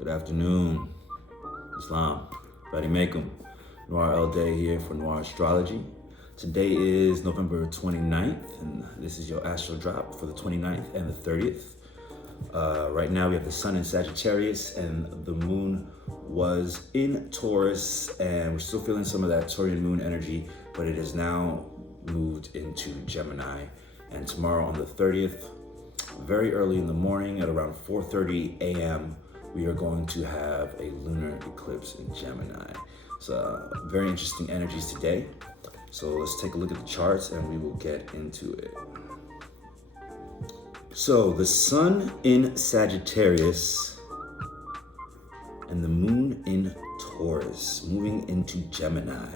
Good afternoon, Islam. Buddy Makem. NWAR All Day here for NWAR Astrology. Today is November 29th, and this is your astro drop for the 29th and the 30th. Right now we have the sun in Sagittarius and the moon was in Taurus, and we're still feeling some of that Taurian moon energy, but it has now moved into Gemini. And tomorrow on the 30th, very early in the morning at around 4:30 a.m., we are going to have a lunar eclipse in Gemini. So very interesting energies today. So let's take a look at the charts and we will get into it. So the sun in Sagittarius and the moon in Taurus moving into Gemini.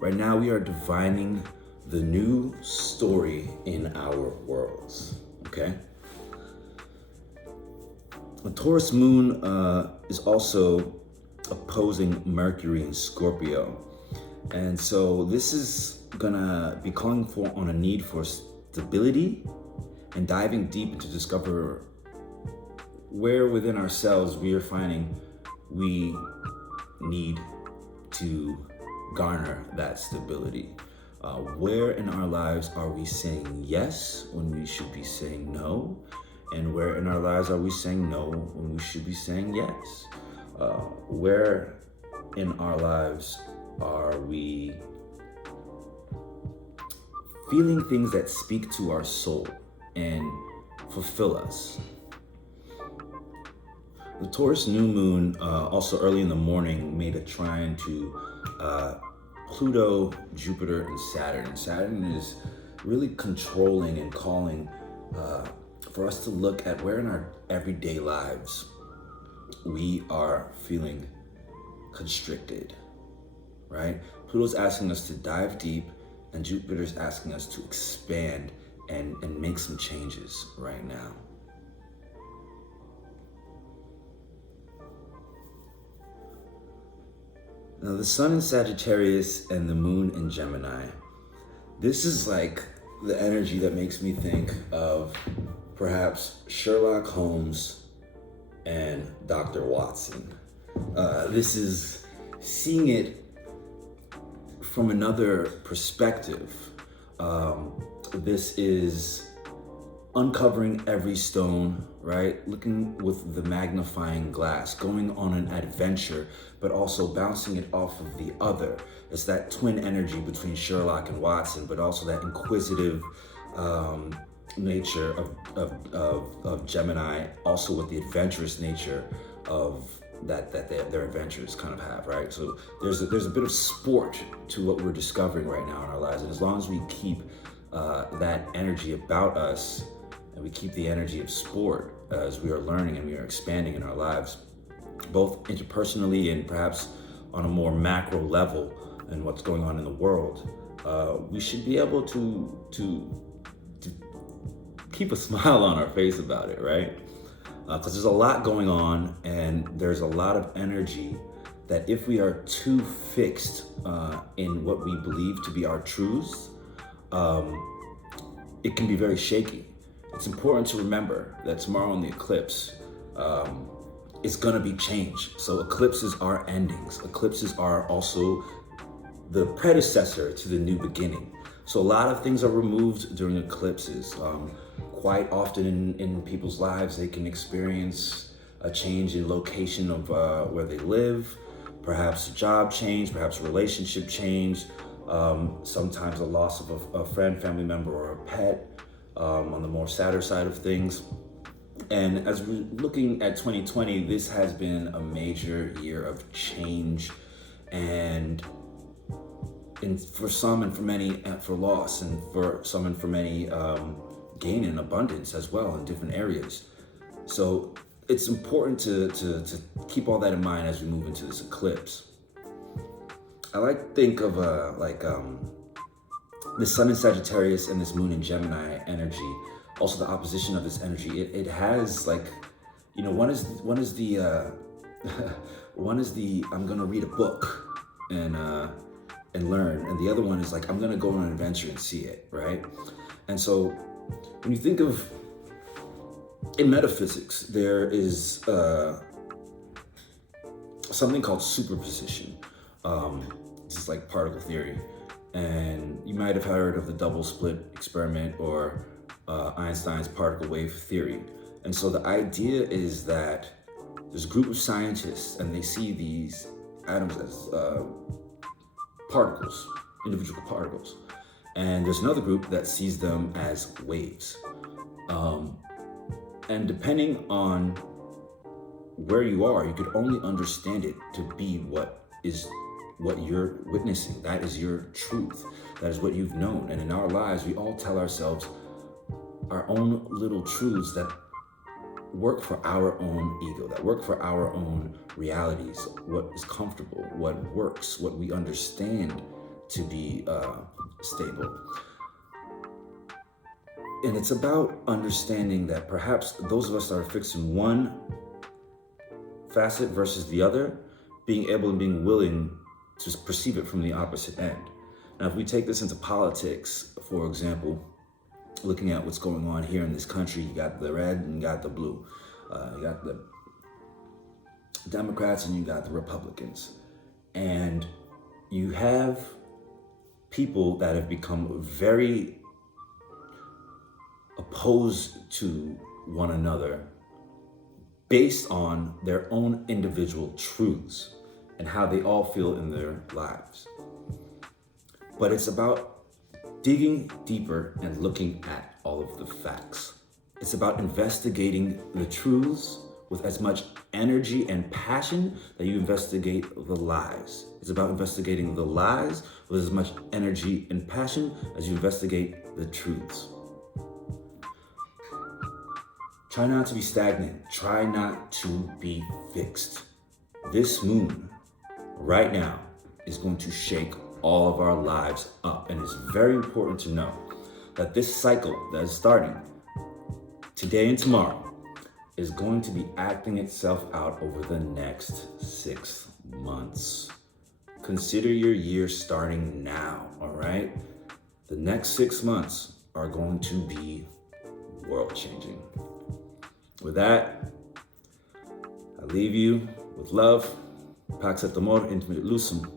Right now we are divining the new story in our worlds, okay? The Taurus moon is also opposing Mercury in Scorpio. And so this is gonna be calling on a need for stability and diving deep to discover where within ourselves we are finding we need to garner that stability. Where in our lives are we saying yes when we should be saying no? And where in our lives are we saying no when we should be saying yes? Where in our lives are we feeling things that speak to our soul and fulfill us? The Taurus new moon, also early in the morning, made a trine to Pluto, Jupiter, and Saturn. And Saturn is really controlling and calling for us to look at where in our everyday lives we are feeling constricted, right? Pluto's asking us to dive deep, and Jupiter's asking us to expand and make some changes right now. Now the sun in Sagittarius and the moon in Gemini. This is like the energy that makes me think of perhaps Sherlock Holmes and Dr. Watson. This is seeing it from another perspective. This is uncovering every stone, right? Looking with the magnifying glass, going on an adventure, but also bouncing it off of the other. It's that twin energy between Sherlock and Watson, but also that inquisitive nature of Gemini, also with the adventurous nature of that their adventures kind of have, right? So there's a bit of sport to what we're discovering right now in our lives, and as long as we keep that energy about us, and we keep the energy of sport as we are learning and we are expanding in our lives, both interpersonally and perhaps on a more macro level and what's going on in the world, we should be able to keep a smile on our face about it, right? Because there's a lot going on, and there's a lot of energy that if we are too fixed in what we believe to be our truths, it can be very shaky. It's important to remember that tomorrow in the eclipse, it's gonna be change. So eclipses are endings. Eclipses are also the predecessor to the new beginning. So a lot of things are removed during eclipses. Quite often in people's lives, they can experience a change in location of where they live, perhaps a job change, perhaps a relationship change, sometimes a loss of a friend, family member, or a pet, on the more sadder side of things. And as we're looking at 2020, this has been a major year of change, and for some and for many, for loss, and for some and for many, gain and abundance as well in different areas. So it's important to keep all that in mind as we move into this eclipse. I like to think of the sun in Sagittarius and this moon in Gemini energy, also the opposition of this energy. It has like, one is the one is the I'm gonna read a book and learn, and the other one is like I'm gonna go on an adventure and see it, right? And so when you think of in metaphysics, there is something called superposition. This is like particle theory. And you might have heard of the double slit experiment or Einstein's particle wave theory. And so the idea is that there's a group of scientists and they see these atoms as particles, individual particles. And there's another group that sees them as waves. And depending on where you are, you could only understand it to be what you're witnessing. That is your truth. That is what you've known. And in our lives, we all tell ourselves our own little truths that work for our own ego, that work for our own realities, what is comfortable, what works, what we understand to be stable. And it's about understanding that perhaps those of us that are fixed in one facet versus the other, being able and being willing to perceive it from the opposite end. Now, if we take this into politics, for example, looking at what's going on here in this country, you got the red and you got the blue. You got the Democrats and you got the Republicans. And you have people that have become very opposed to one another based on their own individual truths and how they all feel in their lives. But it's about digging deeper and looking at all of the facts. It's about investigating the truths with as much energy and passion that you investigate the lies. It's about investigating the lies with as much energy and passion as you investigate the truths. Try not to be stagnant. Try not to be fixed. This moon right now is going to shake all of our lives up. And it's very important to know that this cycle that is starting today and tomorrow is going to be acting itself out over the next 6 months. Consider your year starting now, all right? The next 6 months are going to be world-changing. With that, I leave you with love. Pax et amor, intimate lusum.